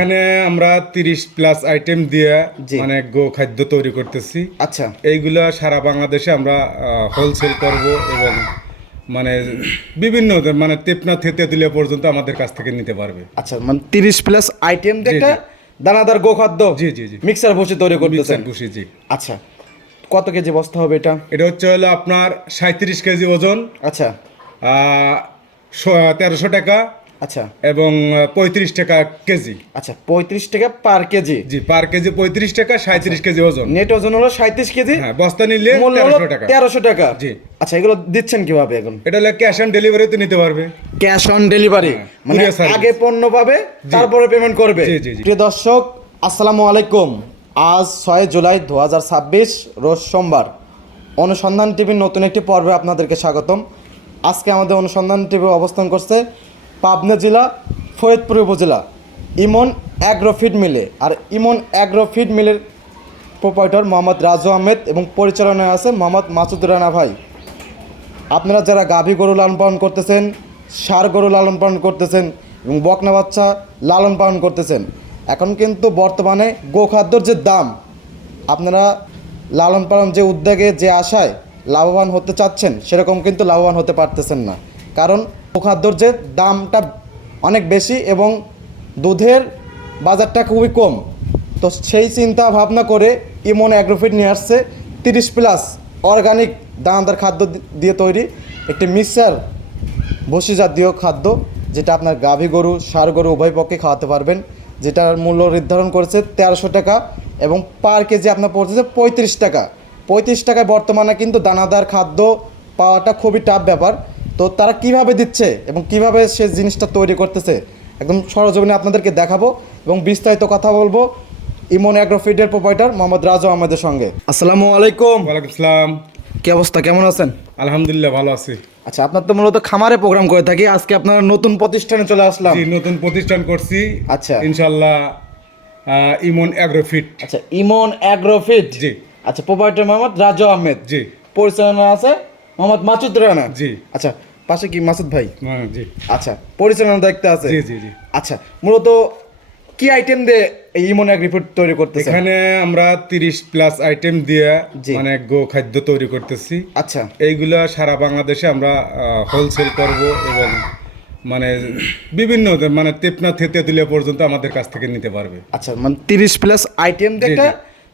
এখানে আমরা 30 plus item দিয়ে মানে গো খাদ্য তৈরি করতেছি। আচ্ছা, এইগুলা সারা বাংলাদেশে আমরা হোলসেল করব এবং মানে বিভিন্ন মানে তেপনা থেকে তুলিয়া পর্যন্ত আমাদের কাছ থেকে নিতে পারবে। আচ্ছা, মানে 30 প্লাস আইটেম দিয়ে একটা দানাদার গোখাদ্য জি জি জি মিক্সার বসে তৈরি করতেছেন। বসে জি। আচ্ছা, কত কেজি বস্তা হবে এটা? এটা হচ্ছে হলো আপনার 37 কেজি ওজন, আচ্ছা 1300 টাকা আচ্ছা এবং 35 টাকা কেজি। আচ্ছা, 35 টাকা পার কেজি। জি, পার কেজি 35 টাকা, 37 কেজি ওজন। নেট ওজন হলো 37 কেজি। হ্যাঁ, বস্তা নিলে মূল্য হলো 1300 টাকা। 1300 টাকা। জি। আচ্ছা, এগুলো দিচ্ছেন কিভাবে এখন? এটা হলো ক্যাশ অন ডেলিভারিতে নিতে পারবে। ক্যাশ অন ডেলিভারি, মানে courier service। আগে পণ্য পাবে তারপরে পেমেন্ট করবে। জি, জি, জি। প্রিয় দর্শক, আসসালামু আলাইকুম। আজ 6 জুলাই 2026 রোজ সোমবার। অনুসন্ধান টিভির নতুন একটি পর্বে আপনাদেরকে স্বাগতম। আজকে আমাদের অনুসন্ধান টিভি অবস্থান করছে পাবনা জেলা ফরিদপুর উপজেলা ইমন অ্যাগ্রো ফিড মিলে। আর ইমন অ্যাগ্রো ফিড মিলের প্রোপাইটর মোহাম্মদ রাজু আহমেদ এবং পরিচালনায় আছে মোহাম্মদ মাসুদ রানা ভাই। আপনারা যারা গাভী গরু লালন পালন করতেছেন, ষাঁড় গরু লালন পালন করতেছেন এবং বকনা বাচ্চা লালন পালন করতেছেন, এখন কিন্তু বর্তমানে গোখাদ্যর যে দাম, আপনারা লালন পালন যে উদ্যোগে যে আশায় লাভবান হতে চাচ্ছেন সেরকম কিন্তু লাভবান হতে পারতেছেন না। কারণ গোখাদ্যর যে দামটা অনেক বেশি এবং দুধের বাজারটা খুবই কম। তো সেই চিন্তা ভাবনা করে ইমন অ্যাগ্রোফিড নিয়ে আসছে 30 প্লাস অর্গানিক দানাদার খাদ্য দিয়ে তৈরি একটি মিক্সার ভুসি জাতীয় খাদ্য, যেটা আপনার গাভী গরু ষাঁড় গরু উভয় পক্ষে খাওয়াতে পারবেন। যেটার মূল্য নির্ধারণ করেছে 1300 টাকা এবং পার কেজি আপনার পড়তেছে 35 টাকা। 35 টাকায় বর্তমানে কিন্তু দানাদার খাদ্য পাওয়াটা খুবই টাফ ব্যাপার। তো তারা কিভাবে দিচ্ছে এবং কিভাবে সে জিনিসটা তৈরি করতেছে একদম সরজমিনে আপনাদেরকে দেখাবো এবং বিস্তারিত কথা বলবো ইমন অ্যাগ্রোফিডের প্রোপাইটর মোহাম্মদ রাজু আহমেদের সঙ্গে। আসসালামু আলাইকুম। ওয়ালাইকুম আসসালাম। কি অবস্থা, কেমন আছেন? আলহামদুলিল্লাহ, ভালো আছি। আচ্ছা, আপনার তো মূলত খামারে প্রোগ্রাম করে থাকি, আজকে আপনার নতুন প্রতিষ্ঠানে চলে আসলাম। জি, নতুন প্রতিষ্ঠান করছি। আচ্ছা, ইনশাআল্লাহ ইমন অ্যাগ্রোফিট। আচ্ছা, ইমন অ্যাগ্রোফিট। জি। আচ্ছা, প্রোপাইটর মোহাম্মদ রাজু আহমেদ। জি। পরিচালনা আছে মোহাম্মদ মাসুদ রানা। জি। আচ্ছা, পাশে কি মাসুদ ভাই? জি। আচ্ছা, পরিচালনা দায়িত্ব আছে। জি জি জি। আচ্ছা, মূলত কি আইটেম দিয়ে এই ইমন অ্যাগ্রোফিট তৈরি করতেছেন? এখানে আমরা 30 প্লাস আইটেম দিয়ে মানে গো খাদ্য তৈরি করতেছি। আচ্ছা, এইগুলা সারা বাংলাদেশে আমরা হোলসেল করব এবং মানে বিভিন্ন মানে তেপনা থেকে তুলিয়া পর্যন্ত আমাদের কাছ থেকে নিতে পারবে। আচ্ছা, মানে 30 প্লাস আইটেম দিয়ে একটা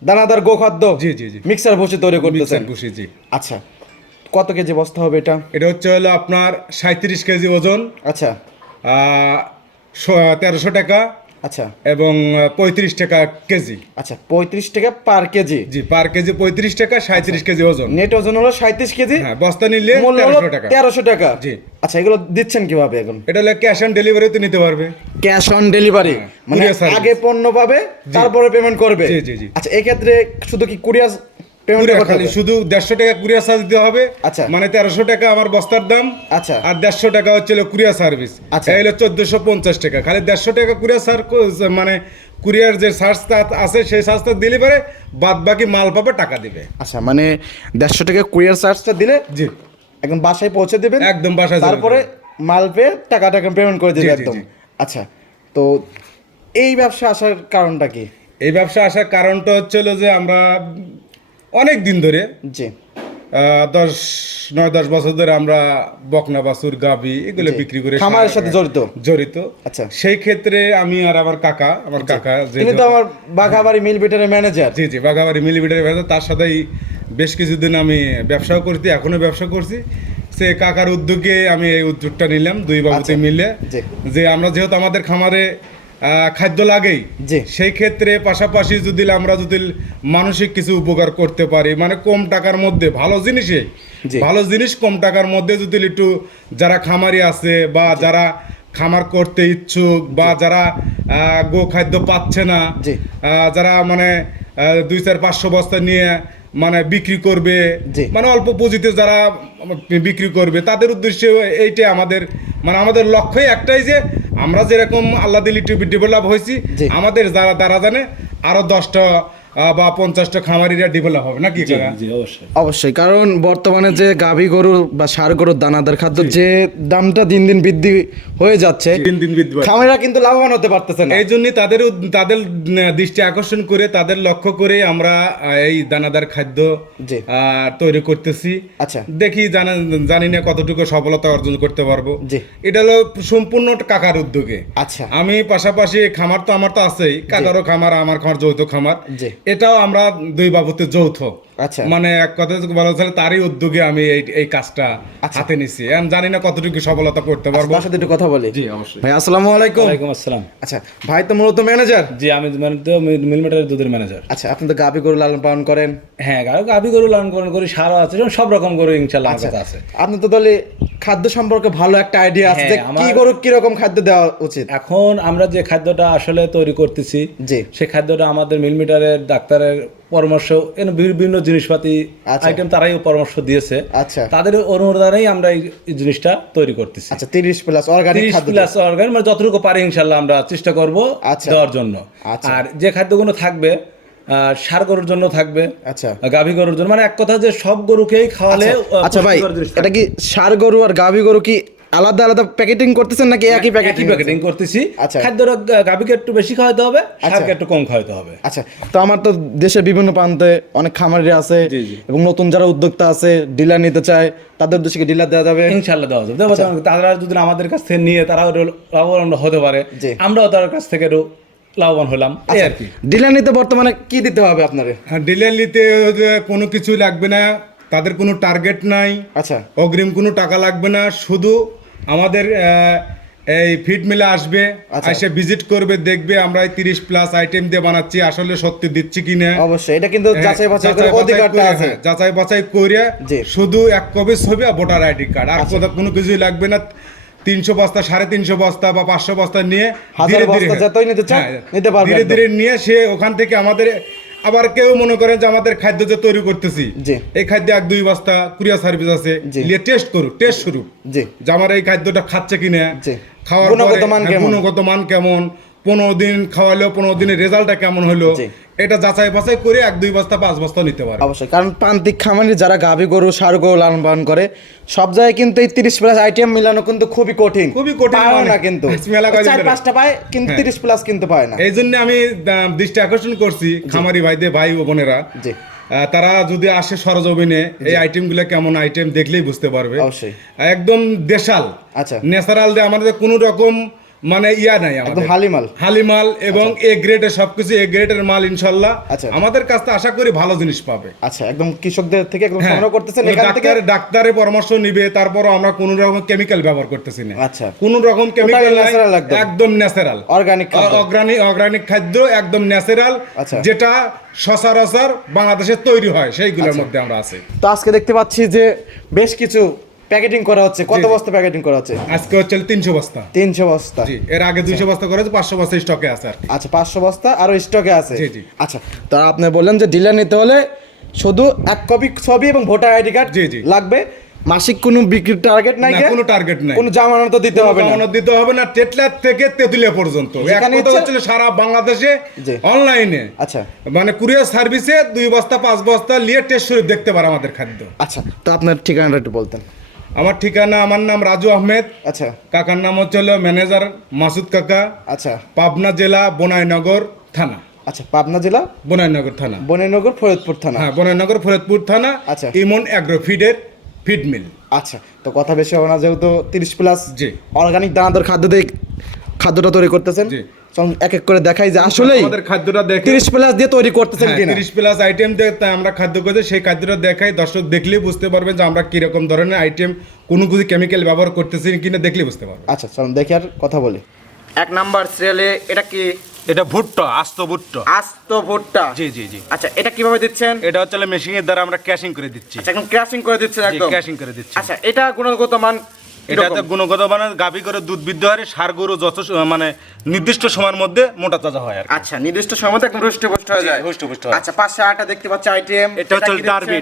দানাদার গোখাদ্য জি জি জি মিক্সার বসে তৈরি করতেছেন। বসে জি। আচ্ছা, কত কেজি বস্তা হবে এটা? এটা হচ্ছে হলো আপনার 37 কেজি ওজন, আচ্ছা 1300 টাকা আচ্ছা এবং 35 টাকা কেজি। আচ্ছা, 35 টাকা পার কেজি। জি, পার কেজি 35 টাকা, 37 কেজি ওজন। নেট ওজন হলো 37 কেজি। হ্যাঁ, বস্তা নিলে মূল্য হলো 1300 টাকা। 1300 টাকা। জি। আচ্ছা, এগুলো দিচ্ছেন কিভাবে এখন? এটা হলো ক্যাশ অন ডেলিভারিতে নিতে পারবে। ক্যাশ অন ডেলিভারি, মানে courier service। আগে পণ্য পাবে তারপরে পেমেন্ট করবে। জি জি জি। আচ্ছা, এই ক্ষেত্রে শুধু কি কুরিয়ার পেমেন্ট কুরিয়ার করতে খালি হবে? শুধু 150 টাকা কুরিয়ার চার্জ দিতে হবে। আচ্ছা। মানে 1300 টাকা আমার বস্তার দাম। আচ্ছা আর 150 টাকা হচ্ছে কুরিয়ার সার্ভিস। আচ্ছা। এই হলো 1450 টাকা। খালি 150 টাকা কুরিয়ার মানে কুরিয়ার যে চার্জটা আছে সেই চার্জটা দিলে পরে বাদ বাকি মাল পাবে, টাকা দিবে। আচ্ছা, মানে 150 টাকা কুরিয়ার চার্জটা দিলে জি, একদম বাসায় পৌঁছে দেবেন, একদম বাসায় চলে তারপরে মাল পেয়ে টাকাটা পেমেন্ট করে দেবে জি, জি, একদম। জি। আচ্ছা, তো এই ব্যবসা আসার কারণটা কি? এই ব্যবসা আসার কারণটা হচ্ছে হলো যে আমরা অনেক দিন ধরে জি 9-10 বছর ধরে আমরা বকনা বাছুর গাবি এগুলো জি। বিক্রি করে খামারের সাথে জড়িত। আচ্ছা, সেই ক্ষেত্রে আমি আর আমার কাকা যে তিনি তো আমার বাঘাবাড়ি মিল বিটারের ম্যানেজার। জি জি, বাঘাবাড়ি মিলিমিটারের ব্যবসা, তার সাথেই বেশ কিছুদিন আমি ব্যবসাও করছি, এখনো ব্যবসা করছি। সে কাকার উদ্যোগে আমি এই উদ্যোগটা নিলাম দুই বাবুতে মিলে, জি। যে আমরা যেহেতু আমাদের খামারে খাদ্য লাগেই, জি। সেই ক্ষেত্রে পাশাপাশি যদি আমরা মানসিক কিছু উপকার করতে পারি, মানে কম টাকার মধ্যে ভালো জিনিসে জি। ভালো জিনিস কম টাকার মধ্যে যদি একটু যারা খামারি আছে বা যারা খামার করতে ইচ্ছুক বা যারা গো খাদ্য পাচ্ছে না, জি। যারা মানে 200-500 বস্তা নিয়ে মানে বিক্রি করবে, জি। মানে অল্প পুঁজিতে যারা বিক্রি করবে, তাদের উদ্দেশ্যে এইটাই আমাদের মানে আমাদের লক্ষ্যই একটাই যে আমরা যেরকম আল্লাহ দিল একটু ডেভেলপ হয়েছি, জি। আমাদের যারা তারা জানে আরো 10টা বা 50টা খামারিরা ডেভেলপ হবে নাকি জি কাকা? জি অবশ্যই। অবশ্যই, কারণ বর্তমানে যে গাভী গরু বা ষাঁড় গরুর দানাদার খাদ্য যে দামটা দিন দিন বৃদ্ধি হয়ে যাচ্ছে, দিন দিন বৃদ্ধি পাচ্ছে। খামারিরা কিন্তু লাভবান হতে পারতেছে না। এই জন্যই তাদের দৃষ্টি আকর্ষণ করে তাদের লক্ষ্য করে আমরা এই দানাদার খাদ্য জি। তৈরি করতেছি। আচ্ছা। দেখি জানি না কতটুকু সফলতা অর্জন করতে পারবো। জি। এটা হলো সম্পূর্ণ কাকার উদ্যোগে। আচ্ছা। আমি পাশাপাশি খামার তো আমার তো আছেই, কাকারও খামার, আমার খামার, যৌথ খামার। জি। এটাও আমরা দুই বাবুতে যৌথ। আচ্ছা। মানে এক কথা বলা চলে তারই উদ্যোগে আমি এই কাজটা হাতে নিছি। আমি জানি না কতটুকু সফলতা করতে পারবো। তার সাথে একটু কথা বলি। জি অবশ্যই। ভাই আসসালামু আলাইকুম। ওয়ালাইকুম আসসালাম। আচ্ছা, ভাই তো মূলত ম্যানেজার। জি আমি মিলমেটারের দুধের ম্যানেজার। আচ্ছা, আপনি তো গাভী গরু লালন পালন করেন। হ্যাঁ গাভী গরু লালন পালন করি, সারও আছে, যেমন সব রকম গরু ইনশাআল্লাহ আমার কাছে আছে। আপনি তো তাহলে খাদ্য সম্পর্কে ভালো একটা আইডিয়া আছে যে হ্যাঁ, কি আমার- গরু কি রকম খাদ্য দেওয়া উচিত। এখন আমরা যে খাদ্যটা আসলে তৈরি করতেছি, জি। সেই খাদ্যটা আমাদের মিলমিটারের ডাক্তারের পরামর্শ, বিভিন্ন জিনিসপাতি আচ্ছা। আইটেম তারাই পরামর্শ দিয়েছে। আচ্ছা। তাদের অনুদানেই আমরা এই জিনিসটা তৈরি করতেছি। আচ্ছা, 30 প্লাস অর্গানিক 30 খাদ্য। প্লাস অর্গান, মানে যতটুকু পারি ইনশাল্লাহ আমরা চেষ্টা করব আচ্ছা। দেওয়ার জন্য। আচ্ছা। আর যে খাদ্যগুলো থাকবে ষাঁড় গরুর জন্য থাকবে, আচ্ছা। গাভী গরুর জন্য, মানে এক কথা যে সব গরুকেই খাওয়ালে আচ্ছা ভাই, পুষ্টিকর জিনিস এটা কি ষাঁড় গরু আর গাভী গরু কি আলাদা আলাদা প্যাকেটিং করতেছেন নাকি একই প্যাকেটিং? একই প্যাকেটিং করতেছি। আচ্ছা। খাদ্যটা গাভীকে একটু বেশি খাওয়াতে হবে, ষাঁড়কে একটু কম খাওয়াতে হবে। আচ্ছা, তো আমার তো দেশের বিভিন্ন প্রান্তে অনেক খামারি আছে জি, জি। এবং নতুন যারা উদ্যোক্তা আছে ডিলার নিতে চায়, তাদের উদ্দেশ্যে ডিলার দেওয়া যাবে? ইনশাল্লাহ দেওয়া যাবে। তারা যদি আমাদের কাছ থেকে নিয়ে তারাও লাভবান হতে পারে, জি। আমরাও তার কাছ থেকে একটু লাভবান হলাম, এই আর কি। ডিলার নিতে বর্তমানে কি দিতে হবে আপনারে? ডিলার নিতে কোনো কিছু লাগবে না, তাদের কোনো টার্গেট নাই, আচ্ছা। অগ্রিম কোনো টাকা লাগবে না, শুধু আমাদের এই ফিড মিলে আসবে, আচ্ছা। এসে ভিজিট করবে, দেখবে আমরা এই 30 প্লাস আইটেম দিয়ে বানাচ্ছি, আসলে সত্যি দিচ্ছি কিনা। অবশ্যই, এটা কিন্তু যাচাই বাছাই করে অধিকারটা আছে। যাচাই বাছাই করে জি। শুধু এক কপি ছবি আর ভোটার আইডি কার্ড, আর কোনো কিছুই লাগবে না। 300 বস্তা, 350 বস্তা বা 500 বস্তা নিয়ে 1000 বস্তা যতই নিতে চান, নিতে পারবে ধীরে একদম। ধীরে নিয়ে সে ওখান থেকে আমাদের, আবার কেউ মনে করেন যে আমাদের খাদ্য যে তৈরি করতেছি, জি। এই খাদ্য 1-2 বস্তা কুরিয়ার সার্ভিস আছে, জি। নিয়ে টেস্ট করুক, টেস্ট শুরু, জি। যে আমার এই খাদ্যটা খাচ্ছে কিনা, জি। খাওয়ার গুণগত পরে মান কেমন? গুণগত মান কেমন, 15 দিন খাওয়ালেও 15 দিনের রেজাল্টটা কেমন হলো, জি। এটা যাচাই বাছাই করে 1-2 বস্তা 5 বস্তা নিতে পারে। অবশ্যই, কারণ প্রান্তিক খামারি যারা গাভী গরু ষাঁড় গরু লালন পালন করে, সব জায়গায় কিন্তু এই 30 প্লাস আইটেম মিলানো কিন্তু খুবই কঠিন। খুবই কঠিন, পায় মানে না কিন্তু মেলা কয়দিন ধরে। 4-5টা পায় কিন্তু 30 প্লাস কিন্তু পায় না। এই জন্য আমি দৃষ্টি আকর্ষণ করছি খামারি ভাইদের, ভাই ও বোনেরা, জি। তারা যদি আসে সরজমিনে, এই আইটেমগুলো কেমন আইটেম দেখলেই বুঝতে পারবে। অবশ্যই। একদম দেশাল, আচ্ছা। ন্যাচারাল, আমাদের কোনো রকম মানে ইয়া নাই, একদম আমাদের হালিমাল। হালিমাল এবং এ গ্রেডের সবকিছু এ গ্রেডের মাল ইনশাল্লাহ। আচ্ছা। আমাদের কাছ থেকে আশা করি ভালো জিনিস পাবে। আচ্ছা, একদম কৃষকদের থেকে একদম হ্যাঁ, সংগ্রহ করতেছেন কোনো এখান থেকে। ডাক্তারের পরামর্শ নিবে, তারপরও আমরা কোনো রকম কেমিক্যাল ব্যবহার করতেছি না। আচ্ছা। কোনো রকম কেমিক্যাল নাই, natural একদম। একদম ন্যাচারাল, Organic খাদ্য। অর্গানিক খাদ্য, একদম ন্যাচারাল, আচ্ছা। যেটা সচরাচর বাংলাদেশে তৈরি হয় সেইগুলোর মধ্যে আমরা আছি। তো আজকে দেখতে পাচ্ছি যে বেশ কিছু প্যাকেটিং করা হচ্ছে। কত বস্তা প্যাকেটিং করা হচ্ছে? আজকে হচ্ছে 300 বস্তা। 300 বস্তা। জি, এর আগে 200 বস্তা করেছে, 500 বস্তা স্টকে আছে আর কি। আচ্ছা, 500 বস্তা আরো স্টকে আছে। জি, জি। আচ্ছা, তো আপনি বললেন যে ডিলার নিতে হলে শুধু এক কপি ছবি এবং ভোটার আইডি কার্ড জি, জি। লাগবে। মাসিক কোনো বিক্রির টার্গেট নাই, না, কোনো টার্গেট নাই, কোনো জামানত তো দিতে হবে না। জামানত দিতে হবে না, টেটলার থেকে তেতুলিয়া পর্যন্ত। এক যেখানে কথা ইচ্ছা- হচ্ছে সারা বাংলাদেশে জি। অনলাইনে, আচ্ছা। মানে কুরিয়ার সার্ভিসে 2 বস্তা 5 বস্তা নিয়ে টেস্ট করে দেখতে পারে আমাদের খাদ্য। আচ্ছা, তো আপনার ঠিকানাটা একটু বলতেন। আমার ঠিকানা, আমার নাম রাজু আহমেদ, আচ্ছা। কাকার নাম হচ্ছে ম্যানেজার মাসুদ কাকা, আচ্ছা। পাবনা জেলা বনাইনগর থানা। আচ্ছা, পাবনা জেলা বনাইনগর থানা, বনেনগর ফরিদপুর থানা। হ্যাঁ, বনাইনগর ফরিদপুর থানা। আচ্ছা। ইমন অ্যাগ্রো ফিডের ফিড মিল। আচ্ছা, তো কথা বেশি হবে না, যেহেতু 30 প্লাস জি। অর্গানিক দানাদার খাদ্য দিয়ে খাদ্যটা তৈরি করতেছেন। জি। চলুন এক এক করে দেখাই যে আসলেই আমাদের খাদ্যটা দেখে 30 প্লাস দিয়ে তৈরি করতেছেন কিনা। 30 প্লাস আইটেম দিয়ে তাই আমরা খাদ্য করতে, সেই খাদ্যটা দেখাই, দর্শক দেখলেই বুঝতে পারবেন যে আমরা কিরকম ধরনের আইটেম, কোনো কিছু কেমিক্যাল ব্যবহার করতেছি কিনা দেখলেই বুঝতে পারবেন। আচ্ছা, চলুন দেখি আর কথা বলি। 1 নাম্বার সিরিয়ালে এটা কি? এটা ভুট্টা, আস্ত ভুট্টা। আস্ত ভুট্টা। জি জি জি। আচ্ছা, এটা কিভাবে দিচ্ছেন? এটা হচ্ছে মেশিনের দ্বারা আমরা ক্যাশিং করে দিচ্ছি। আচ্ছা, একদম ক্র্যাশিং করে দিচ্ছেন একদম। ক্যাশিং করে দিচ্ছি। আচ্ছা, এটা গুণগত মান এটাতে গুণগত মানে গাভী করে দুধ বৃদ্ধি হয়, ষাঁড় গরু যত মানে নির্দিষ্ট সময়ের মধ্যে মোটা তাজা হয় আর কি। আচ্ছা, নির্দিষ্ট সময় মধ্যে একদম হৃষ্টপুষ্ট হয়ে জি, যায়। হৃষ্টপুষ্ট হয়। আচ্ছা, 5-8টা দেখতে পাচ্ছি আইটেম। এটা হচ্ছে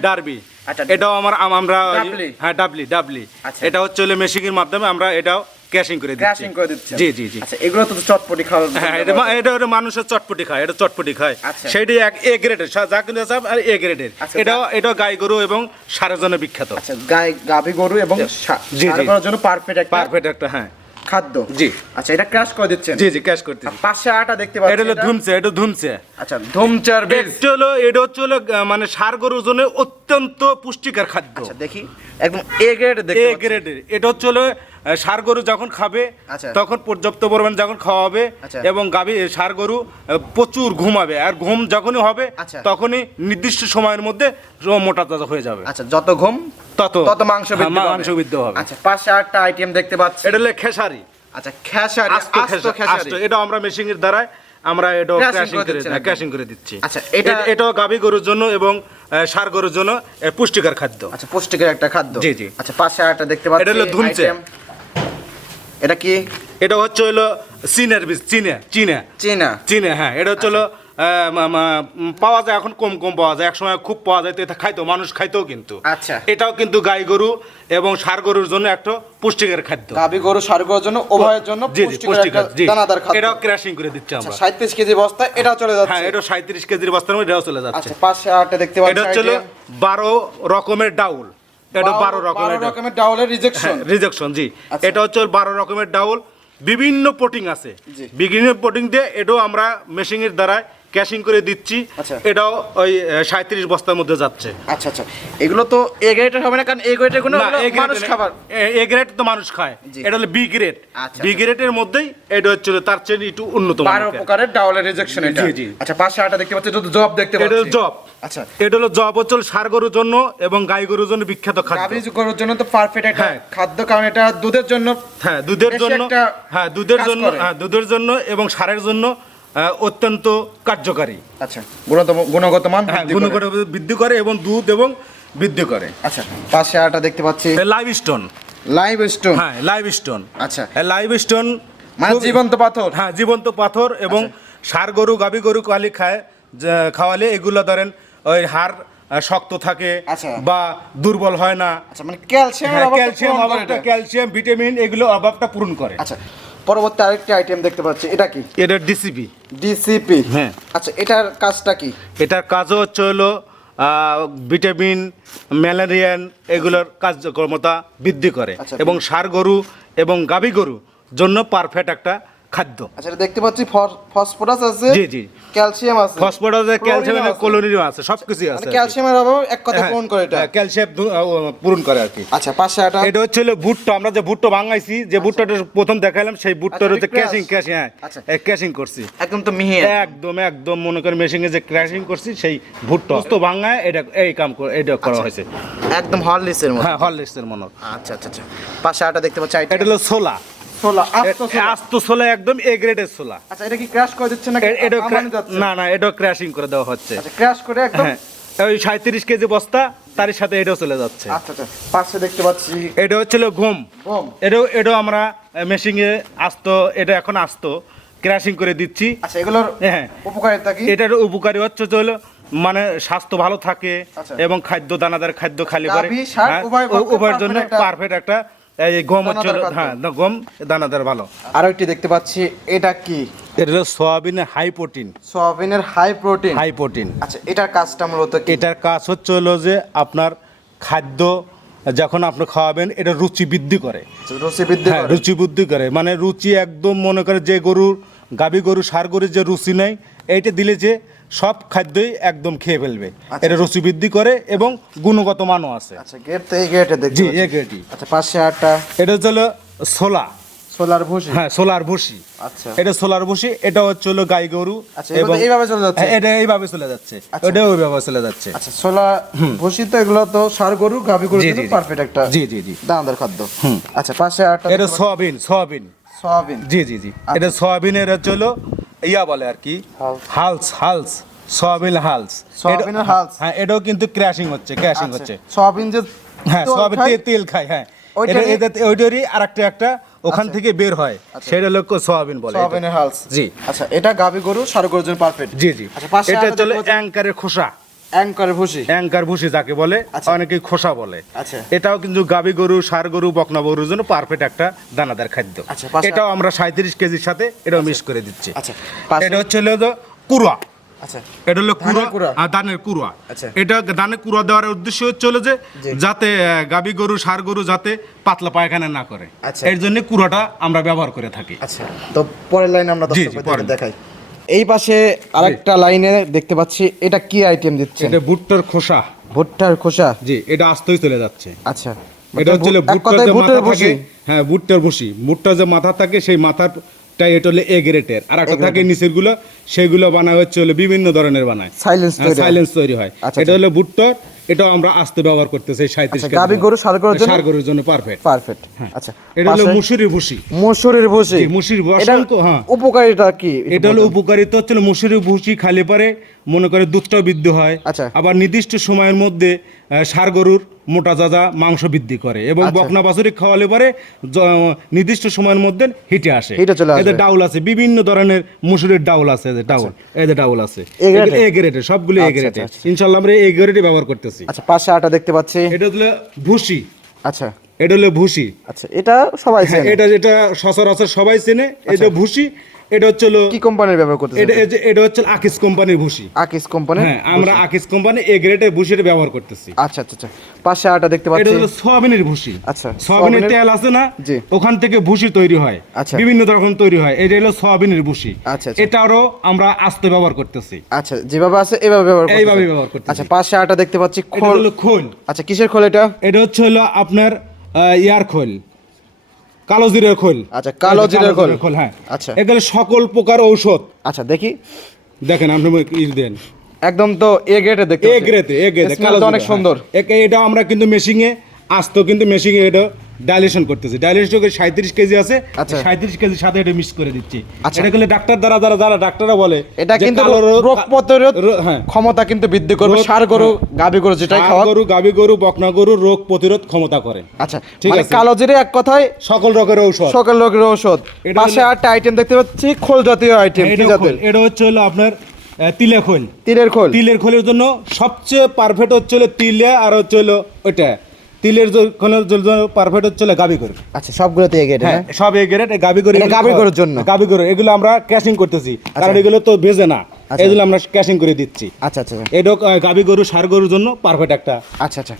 ডার্বি। আচ্ছা। এটাও আমরা ডাবলি। হ্যাঁ ডাবলি। আচ্ছা। এটা হচ্ছে মেশিনের মাধ্যমে আমরা এটাও ক্যাশিং করে দিচ্ছি। ক্র্যাশিং করে দিচ্ছেন। জি জি জি। আচ্ছা এগুলো তো চটপটি খাওয়া হ্যাঁ এটা হলো মানুষের চটপটি খায়, এটা চটপটি খায়। আচ্ছা। সেইটাই এক এ গ্রেডের, যা কিন্তু আছে আর এ গ্রেডের। আচ্ছা, এটা গাই গরু এবং ষাঁড়ের জন্য বিখ্যাত। আচ্ছা গাভী গরু এবং জি, ষাঁড় জি। করার জন্য পারফেক্ট একটা পারফেক্ট একটা, হ্যাঁ খাদ্য। জি। আচ্ছা এটা ক্র্যাশ করে দিচ্ছেন। জি জি ক্যাশ করতেছি। আর পাশে আটা দেখতে পাচ্ছি, এটা হলো ধুমছে, এটা ধুমছে। আচ্ছা ধুমচার বীজ। এটা হচ্ছে হলো মানে ষাঁড় গরুর জন্য অত্যন্ত পুষ্টিকর খাদ্য। আচ্ছা দেখি একদম এ গ্রেড দেখতে এ পাচ্ছি। গ্রেডের। এটা হচ্ছে হলো ষাঁড় গরু যখন খাবে আচ্ছা। তখন পর্যাপ্ত পরিমাণ যখন খাওয়াবে আচ্ছা। এবং ষাঁড় গরু প্রচুর ঘুমাবে, আর ঘুম যখনই হবে আচ্ছা। তখনই নির্দিষ্ট সময়ের মধ্যে মোটা তাজা হয়ে যাবে। আচ্ছা যত ঘুম তত মাংস বৃদ্ধি পাবে। মাংস বৃদ্ধি হবে। আচ্ছা পাশে আটটা আইটেম দেখতে পাচ্ছি। এটা হলো খেসারি, আচ্ছা খেসারি, আস্ত আস্ত খেসারি। আস্ত। এটা আমরা মেশিনের দ্বারাই আমরা এটা Crashing করে দিচ্ছেন একদম। ক্র্যাশিং করে দিচ্ছি। আচ্ছা, এটা- এটাও গাভী গরুর জন্য এবং ষাঁড় গরুর জন্য পুষ্টিকর খাদ্য। আচ্ছা পুষ্টিকর একটা খাদ্য। জি, জি। আচ্ছা পাশে আটটা দেখতে পাচ্ছি। এটা হলো ধুমচে। item। এটা কি? এটা হচ্ছে হলো চীনের বীজ, চীনা। চীনা। হ্যাঁ এটা হচ্ছে হলো পাওয়া যায় এখন কম পাওয়া যায়, একসময় খুব পাওয়া যায়, তো এটা খাইতো মানুষ খাইতো কিন্তু। আচ্ছা। এটাও কিন্তু গাই গরু এবং ষাঁড় গরুর জন্য একটা পুষ্টিকর খাদ্য। গাভী গরু ষাঁড় গরুর জন্য উভয়ের জন্য জি জি পুষ্টিকর পুষ্টিকর, একটা জি। দানাদার খাদ্য। এটাও ক্র্যাশিং করে দিচ্ছি আচ্ছা আমরা। 37 কেজি বস্তা এটা চলে যাচ্ছে। হ্যাঁ এটা 37 কেজির বস্তার মধ্যে এটাও চলে যাচ্ছে। আচ্ছা পাশে আটটা দেখতে পাচ্ছি। এটা হচ্ছে হলো item। 12 রকমের ডাউল। এটা 12 রকমের ডাউল। রকমের ডাউলের রিজেকশন। রিজেকশন, জি। আচ্ছা। এটা হচ্ছে 12 রকমের ডাউল, বিভিন্ন পোটিং আছে। জি। বিভিন্ন পোটিং দিয়ে এটাও আমরা মেশিনের দ্বারা ক্যাশিং করে দিচ্ছি। আচ্ছা। এটাও ওই 37 বস্তার মধ্যে যাচ্ছে। আচ্ছা আচ্ছা এগুলো তো এ গ্রেডের হবে না, কারণ এ গ্রেডের কোনো না, A grade মানুষ না। খাবার। এ গ্রেড তো মানুষ খায়, জি। এটা হলো বি গ্রেড। আচ্ছা, বি গ্রেডের মধ্যেই এটা হচ্ছে তার চেয়ে একটু উন্নত 12 মানের। প্রকারের ডাউলের রিজেকশন এটা। জি, জি। আচ্ছা পাশে আটটা দেখতে পাচ্ছি, এটা তো জব দেখতে এটা পাচ্ছি। হলো জব। আচ্ছা এটা হলো জব হচ্ছে ষাঁড় গরুর জন্য এবং গাই গরুর জন্য বিখ্যাত খাদ্য। গাভী গরুর জন্য তো পারফেক্ট একটা হ্যাঁ। খাদ্য, কারণ এটা দুধের জন্য। হ্যাঁ দুধের বেশি জন্য, একটা হ্যাঁ দুধের কাজ জন্য, করে। হ্যাঁ দুধের জন্য এবং ষাঁড়ের জন্য অত্যন্ত কার্যকারী। আচ্ছা গুণগত মান হ্যাঁ বৃদ্ধি করে। গুণগত বৃদ্ধি করে এবং দুধ এবং বৃদ্ধি করে। আচ্ছা পাশে আটটা দেখতে পাচ্ছি। Live stone. Live stone. হ্যাঁ লাইভ স্টোন। আচ্ছা লাইভ স্টোন মানে জীবন্ত পাথর। হ্যাঁ জীবন্ত পাথর এবং ষাঁড় গরু গাভী গরু কালি খাওয়ালে এগুলো ধরেন ওই হাড় শক্ত থাকে আচ্ছা। বা দুর্বল হয় না। আচ্ছা মানে ক্যালসিয়ামের ক্যালসিয়াম অভাবটা, ক্যালসিয়াম ভিটামিন এগুলো অভাবটা পূরণ করে। আচ্ছা পরবর্তী আরেকটি আইটেম দেখতে পাচ্ছি, এটা কি? এটা ডিসিপি। ডিসিপি। হ্যাঁ। আচ্ছা এটার কাজটা কি? এটার কাজও হচ্ছে হলো ভিটামিন, ম্যালেরিয়ান এগুলোর কার্যক্ষমতা বৃদ্ধি করে আচ্ছা। এবং ষাঁড় গরু এবং গাভী গরু জন্য পারফেক্ট একটা খাদ্য। আচ্ছা এটা দেখতে পাচ্ছি ফসফরাস আছে। জি, জি। ক্যালসিয়াম আছে। ফসফরাস, ক্যালসিয়াম, ক্লোরিন আছে। ক্লোরিনও আছে, সবকিছুই আছে। মানে ক্যালসিয়ামের অভাব এক কথা পূরণ করে এটা। ক্যালসিয়াম পূরণ করে আর কি। আচ্ছা পাশে আটা। এটা হচ্ছে হলো ভুট্টা, আমরা যে ভুট্টা ভাঙাইছি, যে ভুট্টাটা প্রথম দেখাইলাম, সেই ভুট্টার আচ্ছা, হচ্ছে এটা ক্যাশিং, হ্যাঁ আচ্ছা। ক্যাশিং করছি। একদম তো মিহি। একদম মনে করেন মেশিনে যে ক্র্যাশিং করছি সেই ভুট্টা তো ভাঙায় এটা এই কাম এটা করা হয়েছে। একদম হরলিক্সের মতো। হ্যাঁ হরলিক্সের মনে। আচ্ছা আচ্ছা আচ্ছা পাশে আটা দেখতে পাচ্ছি, আইটেম। এটা হলো ছোলা। ছোলা আস্ত ছোলা। আস্ত ছোলা, একদম এ গ্রেডের ছোলা। আচ্ছা এটা কি ক্র্যাশ করে দিচ্ছে নাকি এটা আমানে যাচ্ছে? না এটা ক্র্যাশিং করে দেওয়া হচ্ছে। আচ্ছা ক্র্যাশ করে একদম। হ্যাঁ ওই 37 কেজি বস্তা তার সাথে এটাও চলে যাচ্ছে। আচ্ছা আচ্ছা পাশে দেখতে পাচ্ছি এটা হচ্ছিল গম। গম। এটাও আমরা মেশিনে আস্ত, এটা এখন আস্ত ক্র্যাশিং করে দিচ্ছি। আচ্ছা এগুলোর হ্যাঁ উপকারিতা কি? এটার উপকারী হচ্ছে যে হলো মানে স্বাস্থ্য ভালো থাকে আচ্ছা। এবং দানাদার খাদ্য খালি করে। গাভী, ষাঁড় হ্যাঁ, উভয়ের পক্ষে উভয়ের জন্য perfect একটা পারফেক্ট একটা এই গম হচ্ছে দানাদার খাদ্য। হ্যাঁ গম দানাদার ভালো। আরো একটি দেখতে পাচ্ছি, এটা কি? এটা হলো সয়াবিনের হাই প্রোটিন। সয়াবিনের হাই প্রোটিন। High protein. আচ্ছা এটার কাজটা মূলত কি? এটার কাজ হচ্ছে হলো যে আপনার খাদ্য যখন আপনি খাওয়াবেন এটা রুচি বৃদ্ধি করে। রুচি বৃদ্ধি হ্যাঁ করে। রুচি বৃদ্ধি করে, মানে রুচি একদম মনে করে যে গরুর গাভী গরু ষাঁড় গরুর যে রুচি নেই, এইটা দিলে যে সব খাদ্যই একদম খেয়ে ফেলবে। এটা রুচি বৃদ্ধি করে এবং গুণগত মানও আছে। আচ্ছা গেট তো এই গেটে দেখছি। জি এ গ্রেডই। আচ্ছা পাশে আটটা এটা হচ্ছে হলো ছোলা। সোলার ভুসি। হ্যাঁ সোলার ভুসি। আচ্ছা এটা সোলার ভুসি, এটা হচ্ছে হলো গাই গরু আচ্ছা, এগুলো তো এইভাবে চলে যাচ্ছে? হ্যাঁ, এটা এইভাবে চলে যাচ্ছে, আচ্ছা। ওটা ওইভাবে চলে যাচ্ছে। আচ্ছা সোলা ভুসি তো এগুলো তো ষাঁড় গরু গাভী গরুর জি, জন্য জি, জি। পারফেক্ট একটা জি, জি, জি। দানাদার খাদ্য। আচ্ছা পাশে আটটা এটা সয়াবিন। সয়াবিন। জি জি জি। এটা সয়াবিনের হচ্ছে হলো ইয়া বলে আর কি, হালস সয়াবিন হালস। সয়াবিনের হালস। হ্যাঁ এটাও কিন্তু ক্র্যাশিং হচ্ছে, হচ্ছে। সয়াবিন যে হ্যাঁ তেল সয়াবিন খায়, তেল খায়। হ্যাঁ ওইটারই- ওইটারই আরেকটা ওখান থেকে বের হয়, সেটা হলো সয়াবিন বলে। সয়াবিনের হালস। জি আচ্ছা এটা গাভী গরু ষাঁড় গরুর জন্য পারফেক্ট। জি জি। আচ্ছা পাশে এটা আরেকটা হলো দেখতে পাচ্ছি, অ্যাঙ্কারের খোসা। অ্যাঙ্কারের ভুসি। অ্যাঙ্কার ভুসি যাকে বলে, আচ্ছা। অনেকেই খোসা বলে। আচ্ছা। এটাও কিন্তু গাবি গরু, ষাঁড় গরু, বকনা গরুর জন্য পারফেক্ট একটা দানাদার খাদ্য। আচ্ছা, পাশে- এটাও আমরা 37 কেজির সাথে এটাও মিক্স করে দিচ্ছি। আচ্ছা, পাশে- এটা হচ্ছে হলো কুড়া। আচ্ছা, এটা হলো ধানের কুড়া? ধানের কুড়া। আচ্ছা। এটা ধানের কুড়া দেওয়ার উদ্দেশ্য হচ্ছে হলো যে জি। যাতে গাবি গরু, ষাঁড় গরু যাতে পাতলা পায়খানা না করে, আচ্ছা। এর জন্য কুড়াটা আমরা ব্যবহার করে থাকি। আচ্ছা, তো পরের লাইনে আমরা জি, দর্শকদের পরের। দেখাই। এই পাশে আরেকটা লাইনে দেখতে পাচ্ছি, এটা কি আইটেম দিচ্ছেন? এটা ভুট্টার খোসা। ভুট্টার খোসা। জি, এটা আস্তই চলে যাচ্ছে। আচ্ছা, এটা হচ্ছে হলো এক ভুট্টার কথায় যে ভুট্টার মাথা ভুসি। থাকে, হ্যাঁ ভুট্টার ভুসি, ভুট্টার যে মাথা থাকে সেই মাথাটাই এটা হলো এ গ্রেটের, আর একটা থাকে নিচের গুলো, সেগুলো বানায় হচ্ছে হলো বিভিন্ন ধরনের বানায়, Silence তৈরি হয়। সাইলেন্স তৈরি হয়। আচ্ছা, এটা হলো ভুট্টার, এটাও আমরা আস্তে ব্যবহার করতেছি 37 আচ্ছা, কেজি। গাভী গরু, ষাঁড় গরুর জন্য? ষাঁড় গরুর জন্য পারফেক্ট। পারফেক্ট। আচ্ছা, এটা হলো পাশে মুসুরি ভুসি। মসুরের ভুসি। জি, মসুরি ভুসি, এটার অসংখ্য, হ্যাঁ। উপকারিতা কি? এটা হলো উপকারিতা হচ্ছে হলো মুসুরি ভুসি খালে পরে মনে করে দুধটাও বৃদ্ধি হয়। আচ্ছা। আবার নির্দিষ্ট সময়ের মধ্যে ষাঁড় গরুর মোটা জাজা মাংস বৃদ্ধি করে, এবং আচ্ছা। বকনা বাছুরি খাওয়ালে পরে নির্দিষ্ট সময়ের মধ্যে হিটে আসে। হিটে চলে আসে। এদের ডাউল আছে, বিভিন্ন ধরনের মুসুরির ডাউল আছে, এদের ডাউল, এদের ডাউল আছে A grade-এর? এ গ্রেডের, সবগুলো এ আচ্ছা, গ্রেডের। আচ্ছা, আচ্ছা। ইনশাআল্লাহ আমরা এ গ্রেডে ব্যবহার করতেছি। আচ্ছা, পাশে আটা দেখতে পাচ্ছি। এটা হলো ভুসি। আচ্ছা, এটা হলো ভুসি। আচ্ছা, এটা সবাই হ্যাঁ, চেনে। এটা যেটা সচরাচর সবাই চেনে, এটা ভুসি। এটা হচ্ছে হলো কি কোম্পানির ব্যবহার করতেছেন? এটা হচ্ছে আকিস কোম্পানির ভুসি। আকিস কোম্পানি। হ্যাঁ, আমরা আকিস কোম্পানি এ গ্রেডের ভুসিটা ব্যবহার করতেছি। আচ্ছা, আচ্ছা, আচ্ছা, পাশে আটা দেখতে এটা পাচ্ছি। হলো সয়াবিনের ভুসি। আচ্ছা, সয়াবিনের সয়াবিনের- তেল আছে না, জি। ওখান থেকে ভুসি তৈরি হয়, আচ্ছা। বিভিন্ন রকম তৈরি হয়। এটা হলো সয়াবিনের ভুসি। আচ্ছা, আচ্ছা। এটারও আমরা আস্তে ব্যবহার করতেছি, আচ্ছা, যেভাবে আছে এভাবে ব্যবহার করতেছেন। এইভাবে ব্যবহার করতেছি। আচ্ছা, পাশে আটা দেখতে পাচ্ছি, এটা খোল। হলো খোল। আচ্ছা, কিসের খোল এটা? এটা হচ্ছে হলো আপনার ইয়ার খোল, কালো জিরের খোল। আচ্ছা, কালো জিরের খোল। হ্যাঁ। আচ্ছা। এগুলো সকল প্রকার ঔষধ। আচ্ছা, দেখি। দেখেন আপনি দেন একদম তো এ গ্রেডে দেখতে পাচ্ছি। এ গ্রেতে Smell তো অনেক সুন্দর। এটা আমরা কিন্তু মেশিংয়ে আস্ত কিন্তু মেশিংয়ে এটা ডাইলেশন করতেছি। ডাইলেশন করে 37 কেজি আছে, আচ্ছা। 37 কেজির সাথে এটা মিক্স করে দিচ্ছি। আচ্ছা। এটা কিন্তু ডাক্তার যারা ডাক্তাররা বলে এটা যে কিন্তু কালো রোগ প্রতিরোধ হ্যাঁ, ক্ষমতা কিন্তু বৃদ্ধি করবে। রোগ- ষাঁড় গরু, গাভী গরু যেটাই ষাঁড় খাওয়া। গরু, গাভী গরু, বকনা গরু রোগ প্রতিরোধ ক্ষমতা করে। আচ্ছা, ঠিক মানে আছে। কালো জিরে এক কথায় সকল রোগের ঔষধ। সকল রোগের ঔষধ। এটা পাশে হলো- আরেকটা আইটেম দেখতে পাচ্ছি, খোল জাতীয় আইটেম। কি এটা জাতের? এটা হচ্ছে হলো আপনার তিলে খোল। তিলের খোল। তিলের খোলের জন্য সবচেয়ে পারফেক্ট হচ্ছে হলো তিলে, আর হচ্ছে হলো ওইটা তিলের খোলের জন্য পারফেক্ট হচ্ছে হলো গাভী গরু। আচ্ছা, সবগুলোতে এ গ্রেড। হ্যাঁ, সব এ গ্রেড গাভী গরু। এটা গাভী গরুর জন্য? গাভী গরু এগুলো আমরা ক্যাশিং করতেছি, কারণ এগুলো তো ভেজে না, আচ্ছা। এগুলো আমরা ক্যাশিং করে দিচ্ছি। আচ্ছা, আচ্ছা, এটা গাভী গরু, ষাঁড় গরুর জন্য পারফেক্ট একটা। আচ্ছা, আচ্ছা,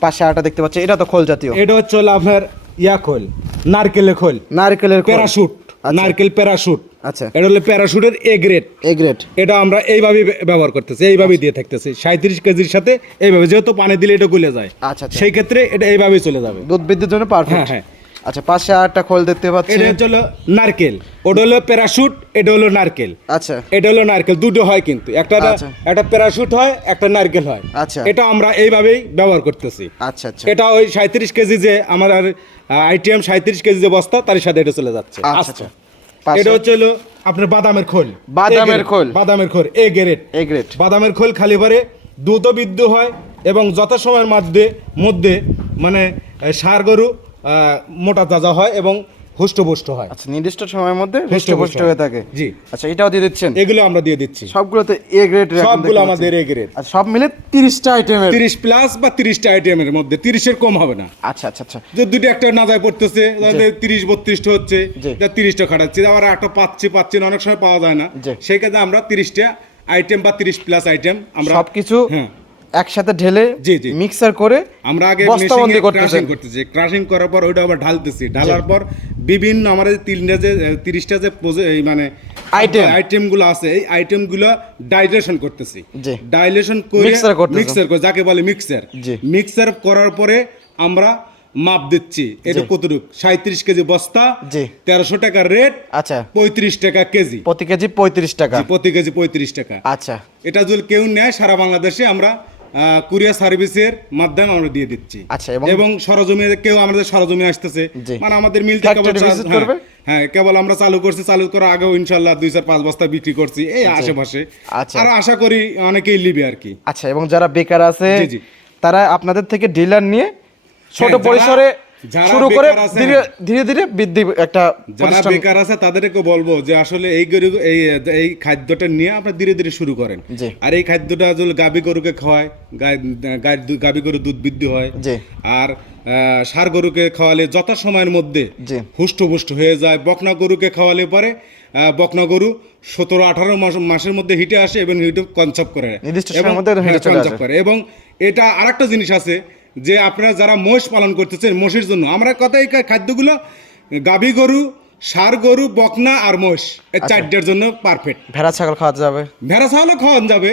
পাশে আটা দেখতে পাচ্ছি, এটা তো খোল জাতীয়। এটা হচ্ছে হলো আপনার ইয়া খোল, নারকেলের খোল, নারকেলের খোল। প্যারাশুট, আচ্ছা। নারকেল প্যারাশুট। আচ্ছা, এটা হলো প্যারাশুটের এ গ্রেড। A grade. এটা আমরা এইভাবে ব্যবহার করতেছি, এইভাবে দিয়ে থাকতেছি 37 কেজির সাথে এইভাবে, যেহেতু পানি দিলে এটা গলে যায়, আচ্ছা, আচ্ছা। সেই ক্ষেত্রে এটা এইভাবেই চলে যাবে। দুধ বৃদ্ধির জন্য পারফেক্ট। হ্যাঁ, হ্যাঁ। আচ্ছা, পাশে আরেকটা খোল দেখতে পাচ্ছি। এটা হচ্ছে হলো নারকেল, ওটা হলো প্যারাশুট, এটা হলো নারকেল। আচ্ছা, এটা হলো নারকেল, দুটো হয় কিন্তু, একটা আচ্ছা। একটা প্যারাশুট হয়, একটা নারকেল হয়। আচ্ছা। এটা আমরা এইভাবেই ব্যবহার করতেছি। আচ্ছা, আচ্ছা, এটা ওই 37 কেজি যে আমার আইটেম 37 কেজি যে বস্তা, তার সাথে এটা চলে যাচ্ছে। আচ্ছা, আচ্ছা। আচ্ছা। পাশে- এটা হচ্ছে হলো আপনার বাদামের খোল। বাদামের A grade, খোল। বাদামের খোল এ গ্রেড। A grade. বাদামের খোল খালি পরে দুধও বৃদ্ধি হয়, এবং যথাসময়ের মধ্যে মানে ষাঁড় গরু মোটা তাজা হয় এবং হুষ্টপুষ্ট হয়। আচ্ছা, নির্দিষ্ট সময়ের মধ্যে হৃষ্টপুষ্ট হৃষ্টপুষ্ট হয়ে থাকে। জি। আচ্ছা, এটাও দিয়ে দিচ্ছেন? এগুলো আমরা দিয়ে দিচ্ছি, সবগুলোতে এ গ্রেড। সবগুলো আমাদের এ গ্রেড। আচ্ছা, সব মিলে 30টা আইটেমের। 30 প্লাস বা 30টা আইটেমের মধ্যে 30-এর কম হবে না। আচ্ছা, আচ্ছা, আচ্ছা, যে দুটো একটা না যায় পড়তেছে, তাহলে 30-32টা হচ্ছে, জি। 30টা খাটাচ্ছি, আবার একটা পাচ্ছি না, অনেক সময় পাওয়া যায় না। জি। সেই কারণে আমরা 30টা আইটেম বা 30 প্লাস আইটেম আমরা সবকিছু হ্যাঁ একসাথে ঢেলে জি, জি। মিক্সার করে আমরা আগে বস্তাবন্দি ক্রাশিং করতেছেন। করতেছি, ক্রাশিং করার পর ওইটা আবার ঢালতেছি, ঢালার পর বিভিন্ন আমাদের 30টা যে মানে আইটেমগুলো আছে, এই আইটেমগুলো ডাইলেশন করতেছি। জি। ডাইলেশন করে Mixer করতেছেন। মিক্সার করে, যাকে বলে মিক্সার। জি। মিক্সার করার পরে আমরা মাপ দিচ্ছি, এটা কতটুকু 37 কেজি বস্তা, জি। 1300 টাকা রেট, আচ্ছা, 35 টাকা কেজি, প্রতি কেজি 35 টাকা। প্রতি কেজি 35 টাকা। আচ্ছা, এটা যদি কেউ নেয় সারা বাংলাদেশে আমরা কুরিয়ার সার্ভিসের মাধ্যমে আমরা দিয়ে দিচ্ছি। আচ্ছা, এবং সরজমিনে কেউ আমাদের সরজমিনে আসতেছে, জি। মানে আমাদের মিল থেকে Factory visit করবে? হ্যাঁ, কেবল আমরা চালু করার আগেও ইনশাল্লাহ 2-4-5 বস্তা বিক্রি করছি এই আশেপাশে। আচ্ছা। আর আশা করি অনেকেই নিবে আর কি। আচ্ছা, এবং যারা বেকার আছে জি, জি। তারা আপনাদের থেকে ডিলার নিয়ে ছোট হ্যাঁ, পরিসরে যারা শুরু করে বেকার আছে, ধীরে ধীরে ধীরে বৃদ্ধি একটা যারা প্রতিষ্ঠান। বেকার আছে তাদেরকে বলবো যে আসলে এই গরু এই খাদ্যটা নিয়ে আপনারা ধীরে ধীরে শুরু করেন। জি। আর এই খাদ্যটা যদি গাভী গরুকে খাওয়ায়, গাভী গরু দুধ বৃদ্ধি হয়। জি। আর ষাঁড় গরুকে খাওয়ালে যথাসময়ের মধ্যে জি। হুষ্টপুষ্ট হয়ে যায়। বকনা গরুকে খাওয়ালে পরে বকনা গরু 17-18 মাসের মধ্যে হিটে আসে এবং হিটে কনসেপ্ট করে, নির্দিষ্ট এবং সময়ের মধ্যে হিটে চলে concept আসে। করে। এবং এটা আরেকটা জিনিস আছে যে আপনারা যারা মোষ পালন করতেছেন, মোষের জন্য আমরা কথা এই খাদ্যগুলো গাভী গরু, ষাঁড় গরু, বকনা আর মোষ এই চারটার জন্য পারফেক্ট। ভেড়া ছাগল খাওয়াতে যাবে। ভেড়া ছাগলও খাওয়ান যাবে,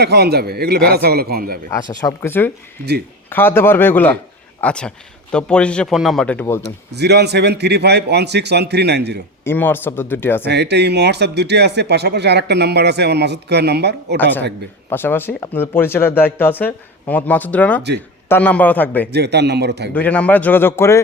না খাওয়ান যাবে, এগুলো ভেড়া ছাগলও খাওয়ান যাবে। আচ্ছা, সব কিছুই জি। খাওয়াতে পারবে এগুলা। আচ্ছা, তো পরিশেষে ফোন নাম্বারটা একটু বলতেন। 01735161390। ইমো হোয়াটসঅ্যাপ তো দুটি আছে। হ্যাঁ, এটা এই হোয়াটসঅ্যাপ দুটি আছে, পাশাপাশি আরেকটা নাম্বার আছে আমার মাসুদ খান নাম্বার, ওটাও আচ্ছা, থাকবে। পাশাপাশি আপনাদের পরিচালকের দায়িত্ব আছে মোহাম্মদ মাসুদ রানা, জি। তার নাম্বারও থাকবে। যে তার নাম্বারও থাকবে। দুইটা নাম্বারে যোগাযোগ করে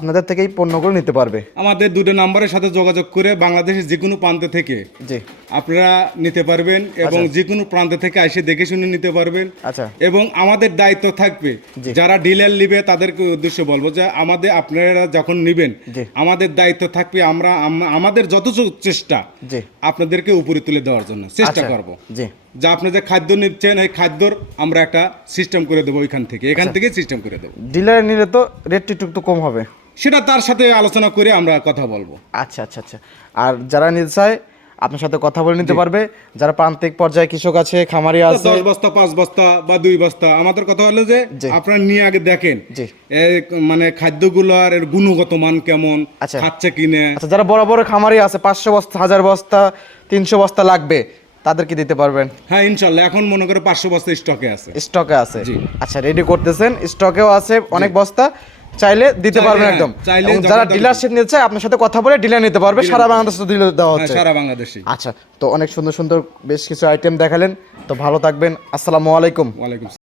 আপনাদের থেকেই পণ্যগুলো নিতে পারবে। আমাদের দুটো নাম্বারের সাথে যোগাযোগ করে বাংলাদেশের যে কোনো প্রান্ত থেকে জি। আপনারা নিতে পারবেন এবং যে কোনো প্রান্ত থেকে এসে দেখে শুনে নিতে পারবেন। আচ্ছা। এবং আমাদের দায়িত্ব থাকবে জি। যারা ডিলার নিবে তাদেরকে উদ্দেশ্যে বলবো যে আপনারা যখন নিবেন জি। আমাদের দায়িত্ব থাকবে আমাদের যতটুকু চেষ্টা জি। আপনাদেরকে উপরে তুলে দেওয়ার জন্য চেষ্টা আচ্ছা, করব। জি। যা আপনি যে খাদ্য নিচ্ছেন এই খাদ্যর আমরা একটা সিস্টেম করে দেবো, এখান থেকে সিস্টেম করে দেবো। ডিলারে নিলে তো রেট একটু তো কম হবে। সেটা তার সাথে আলোচনা করে আমরা কথা বলবো। আচ্ছা আচ্ছা আচ্ছা। আর যারা নিতে চায় আপনার সাথে কথা বলে নিতে পারবে। যারা প্রান্তিক পর্যায়ে কৃষক আছে, খামারি আছে, 10 বস্তা 5 বস্তা বা 2 বস্তা, আমাদের কথা হলো যে জি। আপনারা নিয়ে আগে দেখেন জি। মানে খাদ্যগুলোর এর গুণগত মান কেমন, আচ্ছা। খাচ্ছে কিনে। আচ্ছা, যারা বড় বড় খামারি আছে 500 বস্তা, 1000 বস্তা, 300 বস্তা লাগবে, তাদেরকে দিতে পারবেন। হ্যাঁ, ইনশাল্লাহ এখন মনে করে 500 বস্তা স্টকে আছে। স্টকে আছে। জি। আচ্ছা, রেডি করতেছেন, স্টকেও আছে অনেক বস্তা, চাইলে দিতে চাইলে, পারবেন হ্যাঁ, একদম। চাইলে এবং যখন যারা তখন ডিলারশিপ নিতে চায় আপনার সাথে কথা বলে ডিলার নিতে পারবে। সারা বাংলাদেশে ডিলার দেওয়া হ্যাঁ, হচ্ছে। সারা বাংলাদেশে। আচ্ছা, তো অনেক সুন্দর সুন্দর বেশ কিছু আইটেম দেখালেন। তো ভালো থাকবেন। আসসালামু আলাইকুম। ওয়ালাইকুম।